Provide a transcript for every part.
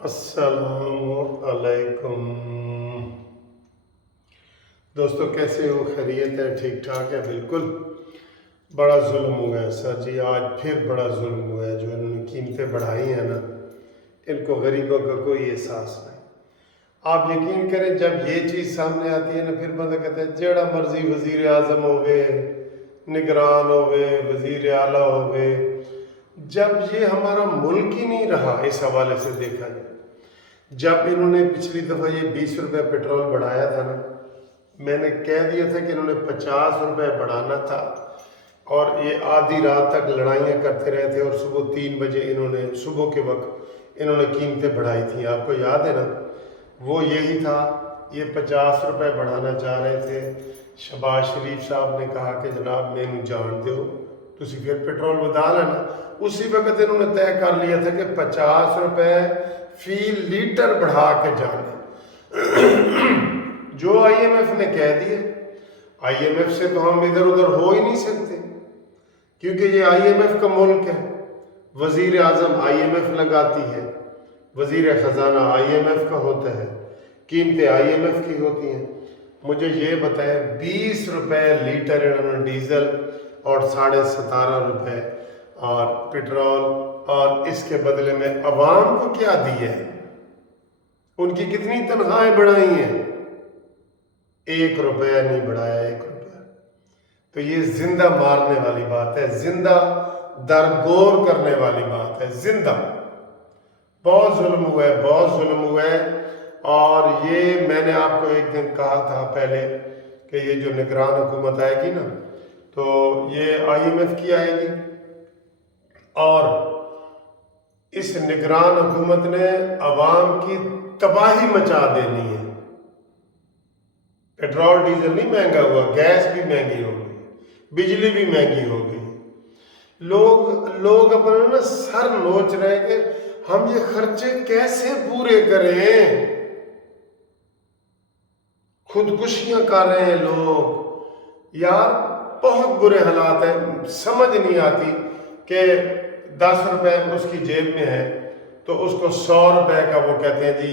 अस्सलाम अलैकुम दोस्तों, कैसे हो? खैरियत है? ठीक ठाक है? बिल्कुल। बड़ा जुल्म हुआ है सर जी, आज फिर बड़ा जुल्म हुआ है। जो इन्होंने कीमतें बढ़ाई हैं ना, इनको गरीबों का कोई एहसास नहीं। आप यकीन करें, जब ये चीज़ सामने आती है ना, फिर बंदा कहता है जेड़ा मर्जी वजीर आज़म होवे, निगरान होवे, वजीर आला होवे। जब ये हमारा मुल्क ही नहीं रहा, इस हवाले से देखा जाए, जब इन्होंने पिछली दफ़ा ये 20 रुपये पेट्रोल बढ़ाया था ना, मैंने कह दिया था कि इन्होंने 50 रुपये बढ़ाना था। और ये आधी रात तक लड़ाइयाँ करते रहे थे, और सुबह 3 बजे इन्होंने, सुबह के वक्त इन्होंने कीमतें बढ़ाई थी। आपको याद है ना? वो यही था, ये 50 रुपये बढ़ाना चाह रहे थे। शहबाज शरीफ साहब ने कहा कि जनाब मैनू जान दो, तुसी फिर पेट्रोल बता लेना। उसी वक्त इन्होंने तय कर लिया था कि 50 रुपये फी लीटर बढ़ा के जाने। जो IMF ने कह दिए, IMF से तो हम इधर उधर हो ही नहीं सकते, क्योंकि ये IMF का मुल्क है। वजीर आज़म IMF लगाती है, वजीर ख़जाना IMF का होता है, कीमतें IMF की होती हैं। मुझे ये बताएं, 20 रुपये लीटर इन्होंने डीज़ल और 17.5 रुपये और पेट्रोल, और इसके बदले में अवाम को क्या दिया है? उनकी कितनी तनख्वाहें बढ़ाई हैं? 1 रुपया नहीं बढ़ाया, 1 रुपया। तो ये जिंदा मारने वाली बात है, जिंदा दरगोर करने वाली बात है। जिंदा बहुत जुल्म हुआ है, बहुत जुल्म हुआ है। और ये मैंने आपको एक दिन कहा था पहले कि ये जो निगरान हुकूमत आएगी ना, तो ये IMF की आएगी, और इस निगरान हुकूमत ने अवाम की तबाही मचा देनी है। पेट्रोल डीजल नहीं महंगा हुआ, गैस भी महंगी हो गई, बिजली भी महंगी हो गई। लोग अपना ना सर नोच रहे कि हम ये खर्चे कैसे पूरे करें। खुदकुशियां कर रहे हैं लोग। यार बहुत बुरे हालात हैं, समझ नहीं आती कि 10 रुपए उसकी जेब में है तो उसको 100 रुपए का वो कहते हैं जी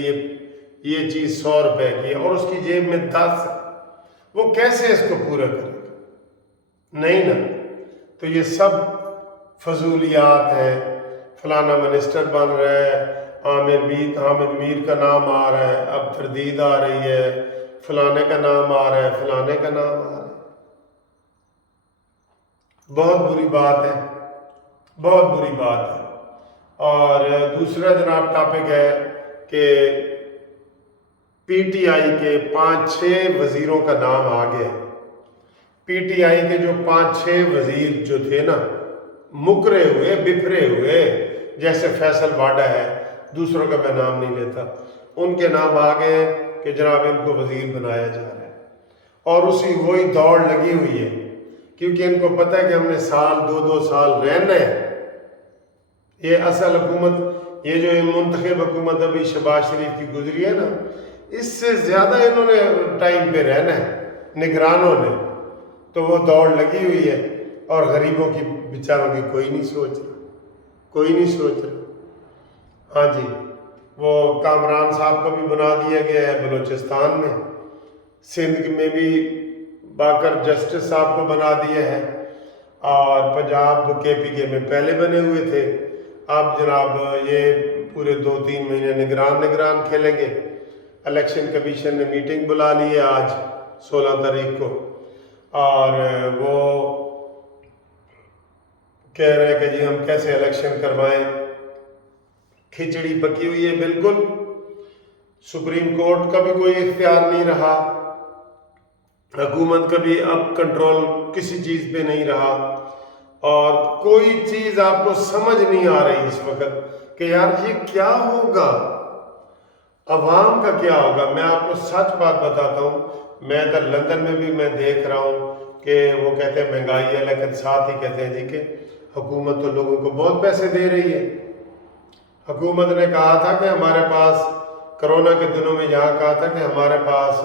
ये चीज़ 100 रुपए की है, और उसकी जेब में 10 है। वो कैसे इसको पूरा करेगा? नहीं ना। तो ये सब फजूलियात है। फलाना मिनिस्टर बन रहा है, आमिर मीर का नाम आ रहा है, अब तरदीद आ रही है, फलाने का नाम आ रहा है, फलाने का नाम आ रहा है। बहुत बुरी बात है, बहुत बुरी बात है। और दूसरा जनाब टॉपिक है कि PTI के 5-6 वजीरों का नाम आ गया। PTI के जो 5-6 वजीर जो थे ना, मुकरे हुए, बिफरे हुए, जैसे फैसल वाडा है, दूसरों का मैं नाम नहीं लेता, उनके नाम आ गए कि जनाब इनको वजीर बनाया जा रहा है। और उसी वही दौड़ लगी हुई है, क्योंकि इनको पता है कि हमने साल 2-2 साल रहना है। ये असल हुकूमत, ये जो मुंतखब हुकूमत अभी शहबाज शरीफ की गुजरी है ना, इससे ज़्यादा इन्होंने टाइम पे रहना है निगरानों ने। तो वो दौड़ लगी हुई है, और गरीबों की, बेचारों की कोई नहीं सोच रहा, कोई नहीं सोच रहा। हाँ जी, वो कामरान साहब को भी बना दिया गया है बलूचिस्तान में, सिंध में भी बाकर जस्टिस साहब को बना दिया है, और पंजाब KPK में पहले बने हुए थे। अब जनाब ये पूरे 2-3 महीने निगरान खेलेंगे। इलेक्शन कमीशन ने मीटिंग बुला ली है आज 16 तारीख को, और वो कह रहे हैं कि जी हम कैसे इलेक्शन करवाएं। खिचड़ी पकी हुई है बिल्कुल। सुप्रीम कोर्ट का भी कोई इख्तियार नहीं रहा, हुकूमत का भी अब कंट्रोल किसी चीज़ पे नहीं रहा, और कोई चीज़ आपको समझ नहीं आ रही इस वक्त कि यार ये क्या होगा, अवाम का क्या होगा। मैं आपको सच बात बताता हूँ, मैं इधर लंदन में भी मैं देख रहा हूँ कि वो कहते हैं महंगाई है, लेकिन साथ ही कहते हैं जी कि हुकूमत तो लोगों को बहुत पैसे दे रही है। हुकूमत ने कहा था कि हमारे पास, कोरोना के दिनों में यहाँ कहा था कि हमारे पास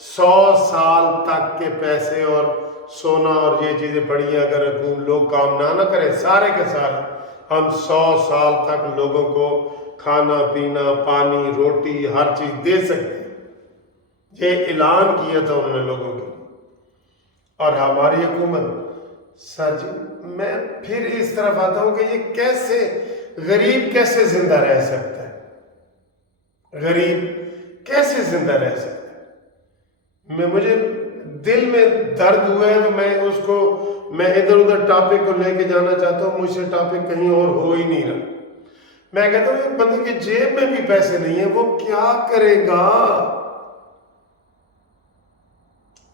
100 साल तक के पैसे और सोना और ये चीज़ें पड़ी हैं, अगर लोग काम ना करें सारे के सारे, हम 100 साल तक लोगों को खाना पीना, पानी, रोटी, हर चीज़ दे सकते हैं। ये ऐलान किया था उन्होंने लोगों के लिए। और हमारी हुकूमत सर जी, मैं फिर इस तरफ आता हूँ कि ये कैसे गरीब कैसे जिंदा रह सकता है, गरीब कैसे जिंदा रह सकता है। मुझे दिल में दर्द हुआ है तो मैं इधर उधर टॉपिक को लेके जाना चाहता हूँ, मुझसे टॉपिक कहीं और हो ही नहीं रहा। मैं कहता हूँ एक बंदे की जेब में भी पैसे नहीं है, वो क्या करेगा।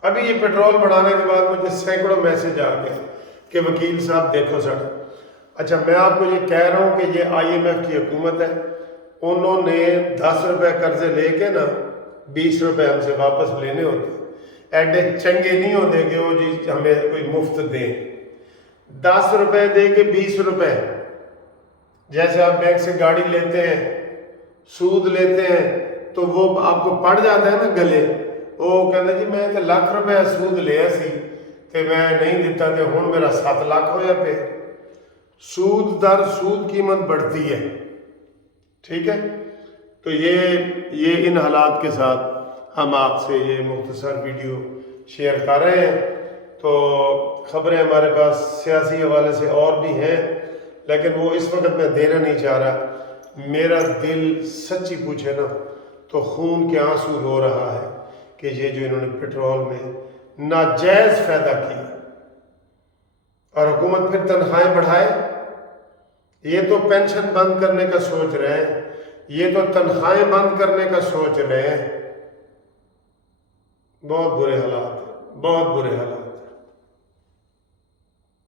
अभी ये पेट्रोल बढ़ाने के बाद मुझे सैकड़ों मैसेज आ गए कि वकील साहब देखो सर। अच्छा, मैं आपको ये कह रहा हूँ कि ये IMF की हुकूमत है, उन्होंने 10 रुपए कर्जे लेके ना 20 रुपए हमसे वापस लेने होते। एडे चंगे नहीं होते कि वो जी हमें कोई मुफ्त दे। 10 रुपए दे के 20 रुपए, जैसे आप बैंक से गाड़ी लेते हैं, सूद लेते हैं, तो वो आपको पड़ जाता है ना गले। वो कहते जी मैं तो लाख रुपए सूद लिया सी ते मैं नहीं दिता ते हुण मेरा 7 लाख होया पे। सूद दर सूद कीमत बढ़ती है, ठीक है। तो ये इन हालात के साथ हम आपसे ये मुख्तसर वीडियो शेयर कर रहे हैं। तो खबरें हमारे पास सियासी हवाले से और भी हैं, लेकिन वो इस वक्त मैं देना नहीं चाह रहा। मेरा दिल सच्ची पूछे ना तो खून के आंसू रो रहा है कि ये जो इन्होंने पेट्रोल में नाजायज फायदा किया और हुकूमत फिर तनख्वाहें बढ़ाए। ये तो पेंशन बंद करने का सोच रहे हैं, ये तो तनख्वाहें बंद करने का सोच रहे हैं। बहुत बुरे हालात, बहुत बुरे हालात।